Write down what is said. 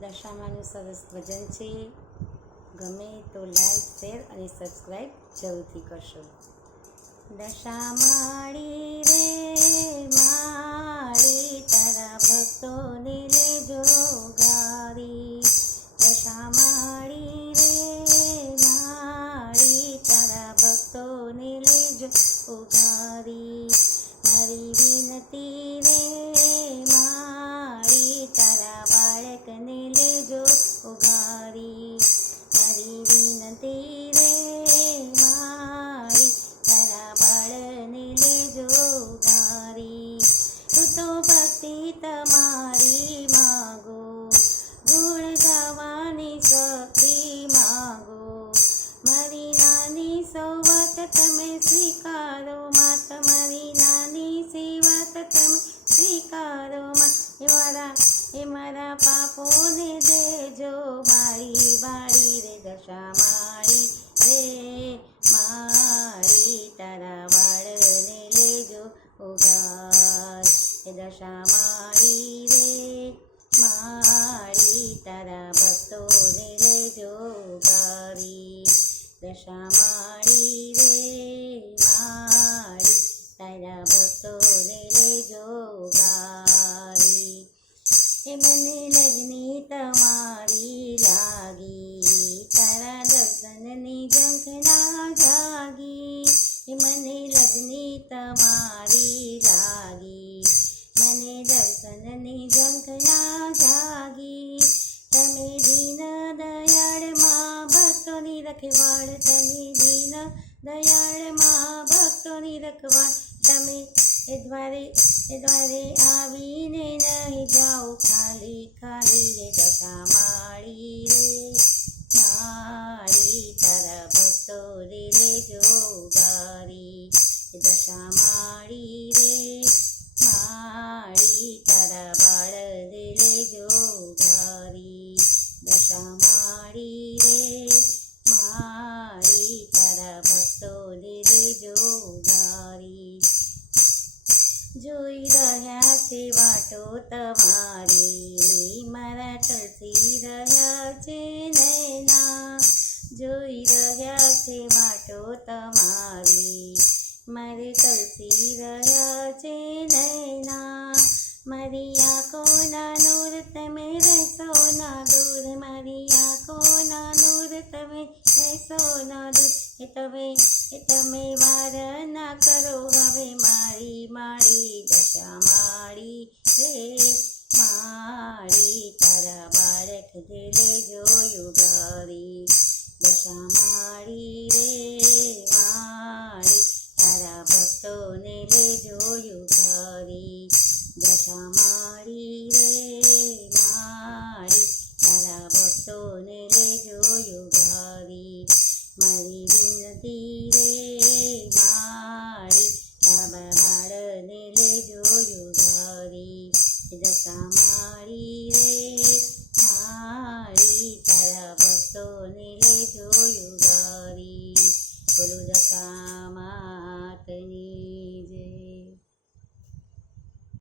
દશામાનું સરસ ભજન છે. ગમે તો લાઈક, શેર અને સબસ્ક્રાઈબ જરૂરથી કરશો. દશામાળી રે માળી, તારા ભક્તોને લેજો ગારી. દશામાળી રે માળી, તારા ભક્તોને લેજો ઉગારી. મારી વિનતી રે માળી, તારા બાળકને લેજો ઉગારી. મારી વિનતી રે માળી, તારા બાળને લેજો ઉગારી. તું તો ભક્તિ તમારી માગો, ગુણ ગાવાની શક્તિ માગો. મારી નાની સૌવત તમે સ્વીકારો માં, તમારી નાની સેવત તમે સ્વીકારો માં. એ મારા પાપોને દેજો બાળી બાળી રે. દશામાળી રે માળી, તારા બાળને લેજો ઉગાર. એ દશામાળી રે માળી, તારા ભક્તોને લેજો ઉગારી. દશામાળી રે માળી, તારા ભક્તોને લેજો ઉગારી. એ મને લગ્ની તમારી લાગી, તારા દર્શનની ઝંખના જાગી. એ મને લગ્ની તમારી લાગી, મને દર્શનની ઝંખના જાગી. તમે દીન દયાળ માં ભક્તોની રખવાળ, તમે દીન દયાળ માં ભક્તોની રખવાળ. તમે એ દ્વારે આવીને નહીં જાઓ ખાલી ખાલી રે. દશામાળી રે માળી, તારા ભક્તોને લેજો ઉગારી. દશામાળી રે માળી, તારા બાળને લેજો ઉગારી. દશામાળી રે માળી, તારા ભક્તોને લેજો ઉગારી. જોઈ રહ્યા છે વાટો તમારી, મારા તલસી રહ્યા છે નૈના. જોઈ રહ્યા છે વાટો તમારી, મારે તલસી રહ્યા છે નૈના. મારી આંખોના નૂર તમે રહેશો ના દૂર, મારી આંખોના નૂર તમે રહેશો ના દૂર. એ તમે વાર ના કરો હવે મારી માળી. દશામાળી રે માળી, તારા બાળકને લેજો ઉગારી. દશામાળી